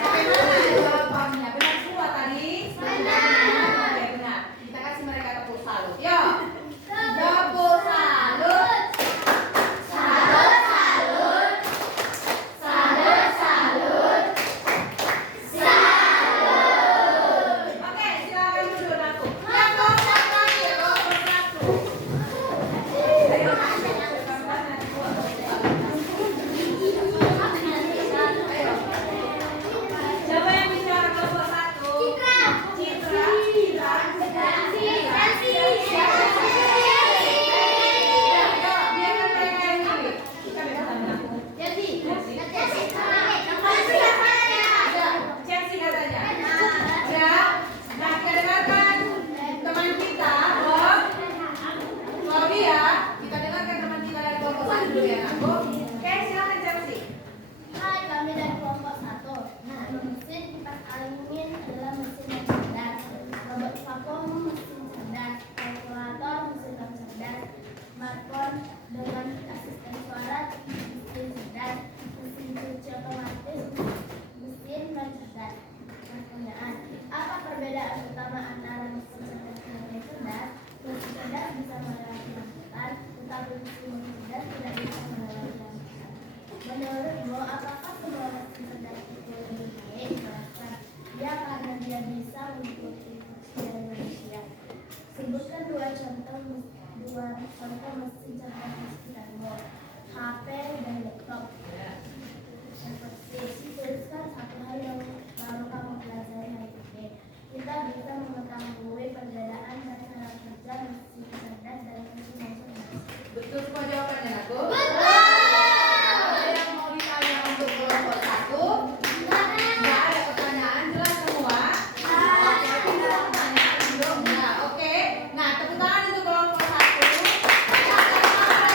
Bagaimana jawabannya? Benar semua tadi? Benar. Oke, benar. Kita kasih mereka tepuk salut. Yuk. Tepuk salut. Salut, salut. Salut, salut. Salut. Oke, silakan duduk aku. Yang kelompok terakhir, kelompok 1. Ayo. Siapa yang bicara kelompok 1? Citra. Citra. Ya, biarkan mereka yang pilih. Kita bebas aku. Ada, Chelsea katanya. Ada. Nah, kita dengarkan teman kita, Bob. Claudia, kita dengarkan teman kita dari kelompok 1 dulu ya, Nak. Oke, silakan Chelsea. Hai, kami dari kelompok 1. Mesin kipas angin adalah mesin yang cerdas. Robot vakum mesin cerdas. Kalkulator mesin non cerdas. Smartphone dengan asisten suara mesin cerdas. Mesin cuci otomatis mesin non cerdas. Pertanyaan: apa perbedaan utama antara mesin cerdas dan non cerdas? Mesin cerdas bisa melewati rambutan, tetapi mesin non cerdas tidak bisa melewati rambutan. Menurutmu, apakah semua mesin cerdas itu lebih baik? Ya, karena dia bisa mengikuti fungsi dari manusia. Sebutkan dua contoh mesin cerdas di sekitarmu. HP dan laptop. Yang pertama, tuliskan satu hal yang baru kamu pelajari hari ini. Kita bisa mengetahui perbedaan dan cara kerja mesin cerdas dan mesin non cerdas. Betul semua jawabannya, Nak. Ada yang mau ditanya untuk kelompok 1? Nggak ada pertanyaan, jelas semua? Oke, tidak ada pertanyaan belum? Ya, oke. Nah, tepuk tangan untuk kelompok 1. Ada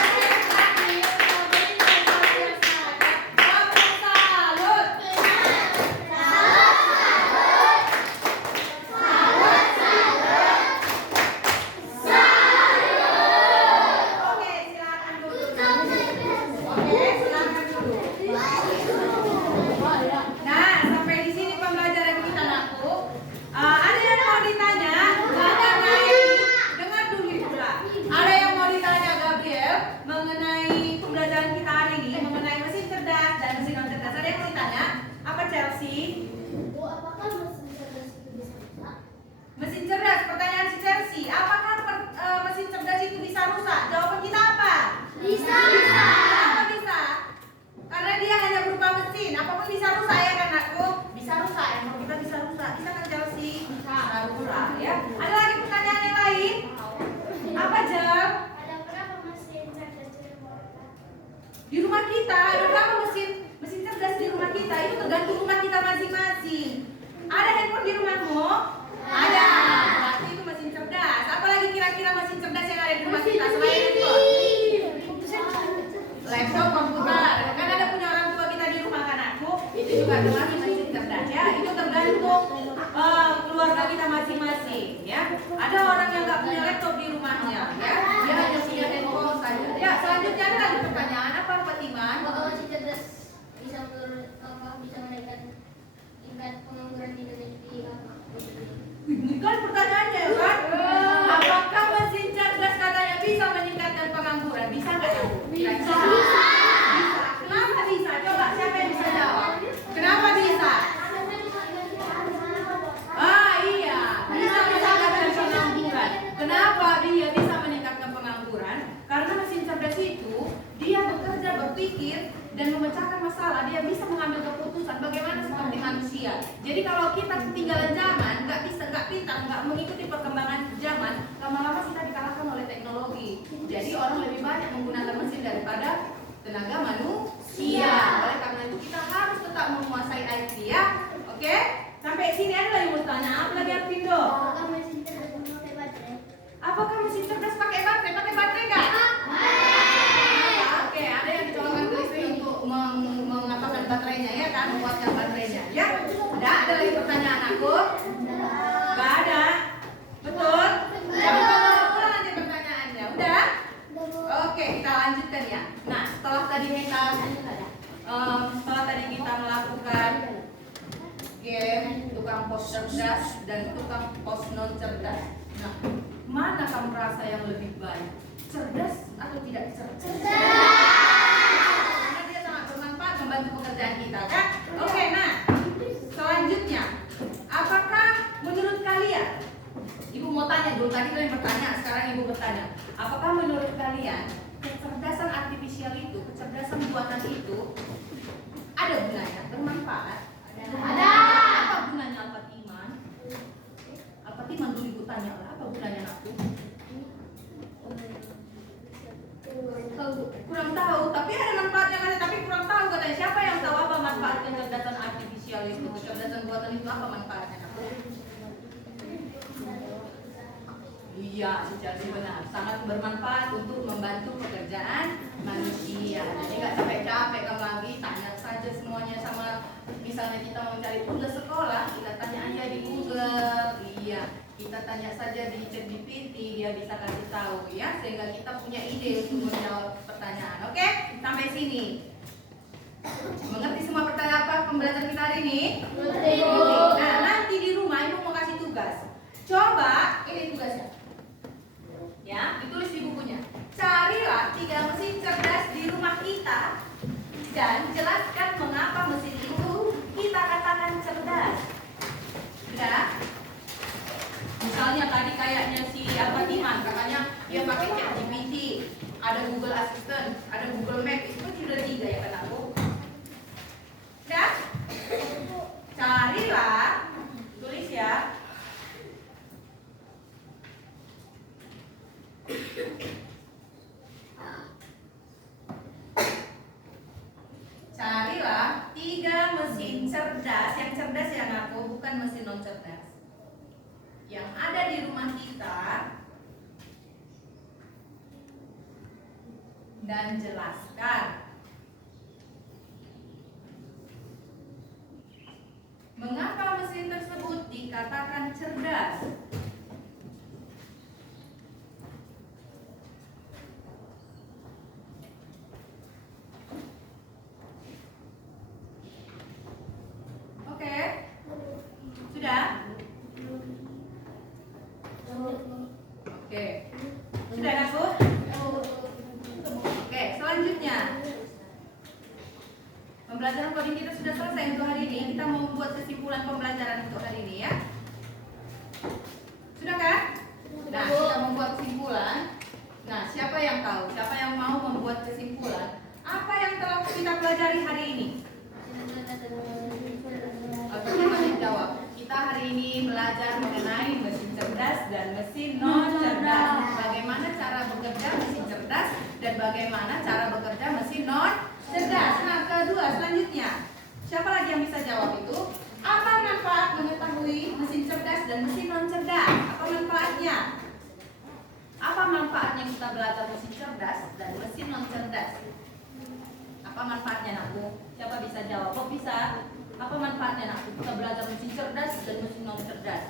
kita ada berapa mesin cerdas di rumah kita? Itu tergantung rumah kita masing-masing. Ada handphone di rumahmu? Ada. Berarti itu mesin cerdas. Apalagi kira-kira mesin cerdas yang ada di rumah kita selain handphone? Laptop, komputer. Kan ada punya orang tua kita di rumah kan aku. Itu juga termasuk mesin cerdas ya. Itu tergantung keluarga kita masing-masing ya. Ada orang yang nggak punya laptop di rumahnya ya. Dia hanya punya handphone saja. Ya, selanjutnya ada lagi pertanyaan apa Fatiman? Kalau si cerdas bisa bisa menaikkan tingkat pengangguran di Indonesia. Ini kan pertanyaannya kan? Apakah mesin cerdas katanya bisa meningkatkan pengangguran? Bisa nggak? Bisa. Kenapa bisa? Coba siapa yang bisa jawab? Kenapa bisa? Iya, bisa meningkatkan pengangguran. Kenapa dia bisa meningkatkan pengangguran? Karena mesin cerdas itu dia bekerja, berpikir dan memecahkan masalah. Dia bisa mengambil keputusan bagaimana seperti manusia. Jadi kalau kita ketinggalan zaman, nggak pintar, nggak mengikuti perkembangan zaman, lama-lama kita dikalahkan oleh teknologi. Jadi orang lebih banyak menggunakan mesin daripada tenaga manusia. Oleh karena itu kita harus tetap menguasai IT ya. Oke? Sampai sini ada lagi mau tanya apa lagi Arvindo? Apakah mesin cerdas memakai baterai? Apakah mesin cerdas pakai baterai? Pakai baterai nggak? Oke, ada yang dicolokkan ke listrik untuk mengapakan baterainya ya kan, menguatkan baterainya ya. Ada lagi pertanyaan aku? Nggak ada. Betul? Jangan ulang nanti pertanyaannya. Udah? Oke, kita lanjutkan ya. Nah, setelah tadi kita melakukan game tukang pos cerdas dan tukang pos non cerdas. Nah, mana kamu merasa yang lebih baik? Cerdas atau tidak cerdas? Karena dia sangat bermanfaat membantu pekerjaan kita kan? Oke, nah selanjutnya, apakah menurut kalian? Ibu mau tanya dulu, tadi kalian bertanya, sekarang ibu bertanya. Apakah menurut kalian kecerdasan artifisial itu, kecerdasan buatan itu ada gunanya, bermanfaat? Ada. Apa gunanya Al-Fatiman? Al-Fatiman dulu ibu tanya lah, apa gunanya aku? Kurang tahu, tapi ada manfaatnya kan? Tapi kurang tahu katanya. Siapa yang tahu apa manfaat kecerdasan artifisial itu, kecerdasan buatan itu apa manfaatnya? Iya, secara benar, sangat bermanfaat untuk membantu pekerjaan manusia. Jadi nggak capek-capek kamu lagi tanya saja semuanya sama. Misalnya kita mau mencari tugas sekolah, kita tanya aja di Google. Iya, kita tanya saja di ChatGPT, dia bisa kasih tahu ya, sehingga kita punya ide untuk menjawab pertanyaan. Oke, sampai sini. Mengerti semua pertanyaan apa pembelajaran kita hari ini? Nah, nanti di rumah ibu mau kasih tugas. Coba, ini tugasnya. Ya, ditulis di bukunya. Carilah 3 mesin cerdas di rumah kita dan jelaskan mengapa mesin itu kita katakan cerdas. Sudah? Misalnya tadi kayaknya si Fatiman katanya dia pakai ChatGPT, ada Google Assistant, ada Google Map, itu sudah 3 ya kan aku? Sudah? Carilah, tulis ya. Carilah 3 mesin cerdas, yang cerdas yang aku, bukan mesin non cerdas, yang ada di rumah kita, dan jelaskan mengapa mesin tersebut dikatakan cerdas. Sudah? Oke. Sudah Nakut? Oke, selanjutnya. Pembelajaran coding kita sudah selesai untuk hari ini. Kita mau membuat kesimpulan pembelajaran untuk hari ini ya. Sudah kan? Nah, kita membuat kesimpulan. Nah, siapa yang tahu? Siapa yang mau membuat kesimpulan? Apa yang telah kita pelajari hari ini? Oke, jawab. Kita hari ini belajar mengenai mesin cerdas dan mesin non cerdas. Bagaimana cara bekerja mesin cerdas dan bagaimana cara bekerja mesin non cerdas. Nah, kedua selanjutnya, siapa lagi yang bisa jawab itu? Apa manfaat mengetahui mesin cerdas dan mesin non cerdas? Apa manfaatnya? Apa manfaatnya kita belajar mesin cerdas dan mesin non cerdas? Apa manfaatnya, nakku? Siapa bisa jawab? Kok bisa? Apa manfaatnya, nakku? Kita belajar mesin cerdas dan mesin non cerdas.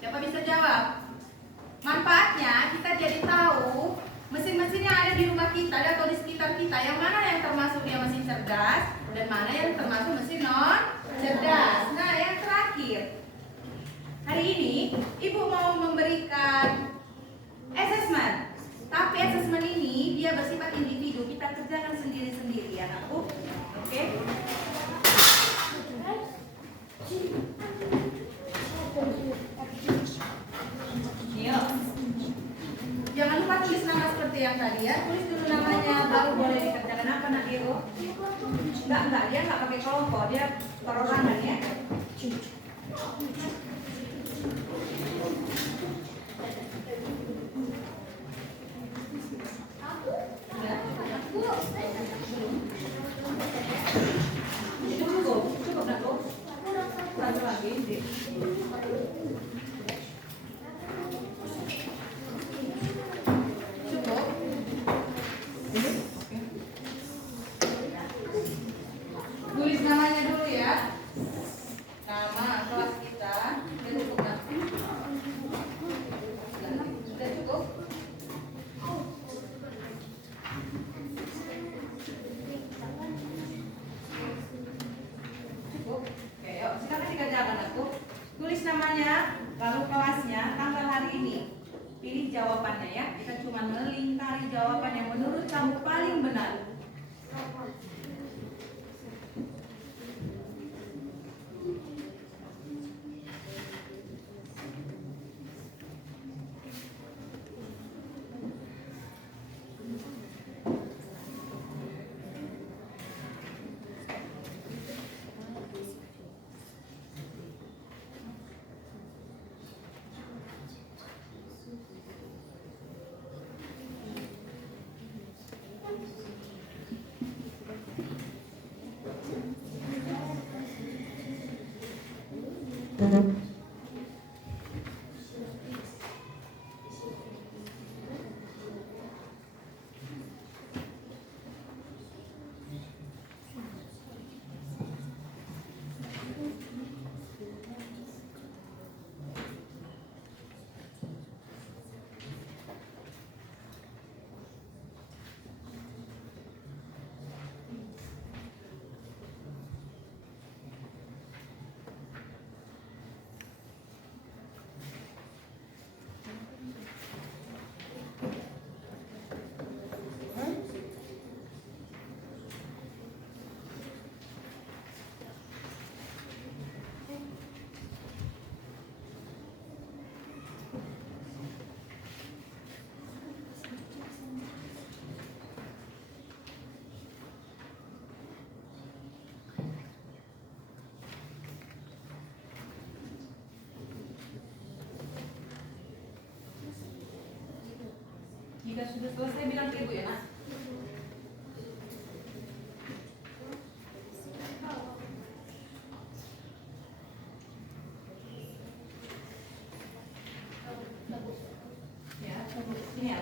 Siapa bisa jawab? Manfaatnya kita jadi tahu mesin-mesin yang ada di rumah kita atau di sekitar kita, yang mana yang termasuk dia mesin cerdas dan mana yang termasuk mesin non cerdas. Nah, yang terakhir, hari ini Ibu mau memberikan assessment. Tapi assessment ini dia bersifat individu, kita kerjakan sendiri-sendiri ya, nakku. Oke? Yuk. Jangan lupa tulis nama seperti yang tadi ya. Tulis dulu namanya, baru boleh dikerjakan. Apa, nak Iro? Enggak, dia enggak pakai kelompok, dia perorangan ya. Cukup, nakku. Satu lagi. Cukup. Tulis namanya dulu ya. Nama kelas kita. Udah cukup, nak? Sudah cukup? Cukup. Oke, yuk silakan dikerjakan, aku. Tulis namanya, lalu kelasnya, tanggal hari ini. Pilih jawabannya ya. Kita cuma melingkari jawaban yang menurut kamu paling benar. Jika sudah selesai bilang ke ibu ya, nak. Ya, sini ya.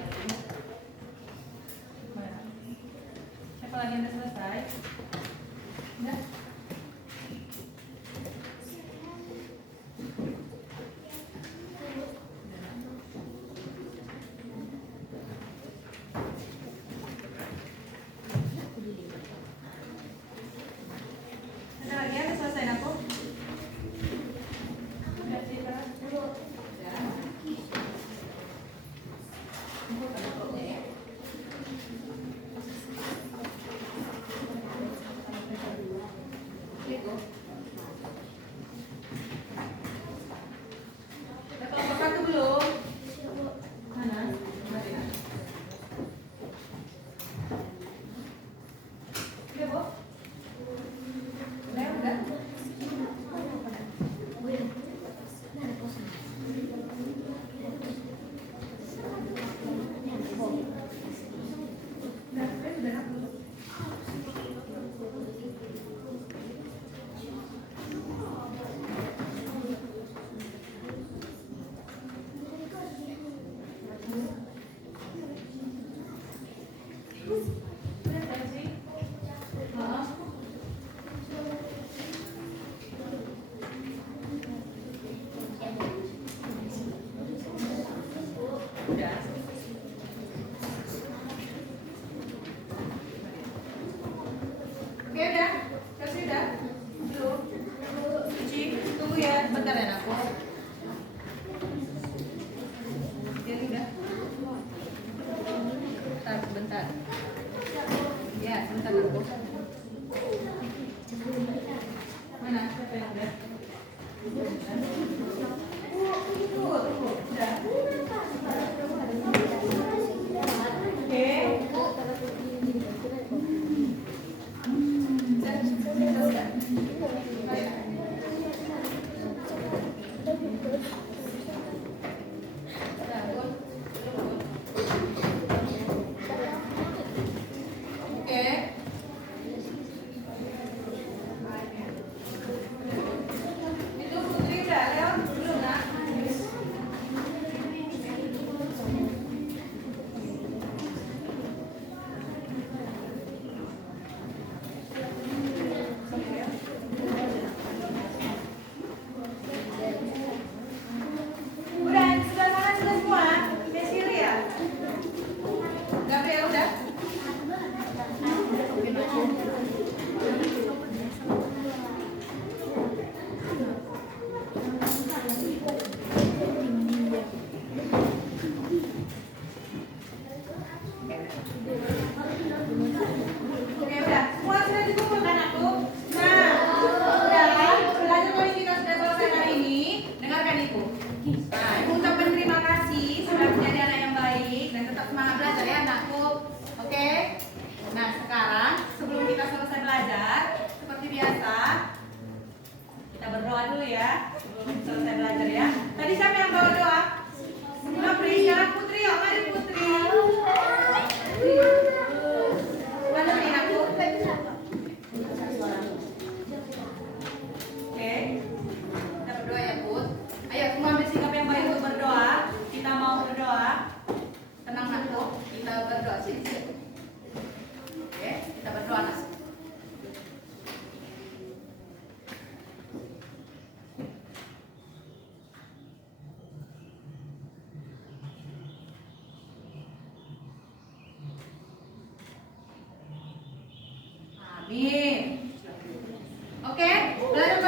Mana? Siapa lagi yang udah selesai? Udah. sebentar ya aku. Jadi udah. Bentar. Ya, sebentar aku. Mana? Siapa yang udah? Tunggu. Udah. Oke. Itu Putri udah lewat belum nak? Udah, sebelah sana sudah semua? Desiri ya? Gabriel udah? Oke udah, semua sudah dikumpulkan aku. Nah, udah, belajar poin kita sudah selesai hari ini. Dengarkan itu. Nah, ibu ucapkan terima kasih sudah menjadi anak yang baik dan tetap semangat belajar ya anakku. Oke. Nah sekarang sebelum kita selesai belajar, seperti biasa kita berdoa dulu ya sebelum selesai belajar ya. Tadi siapa yang bawa doa? Nopri, sekarang Putri, yuk mari Putri. Mana nih aku? Oke, kita berdoa ya Put. Ayo semua ambil sikap yang baik untuk berdoa. Kita mau berdoa. Tenang nak, kita berdoa sini. Oke, kita berdoa nak. Amin. Oke, belajar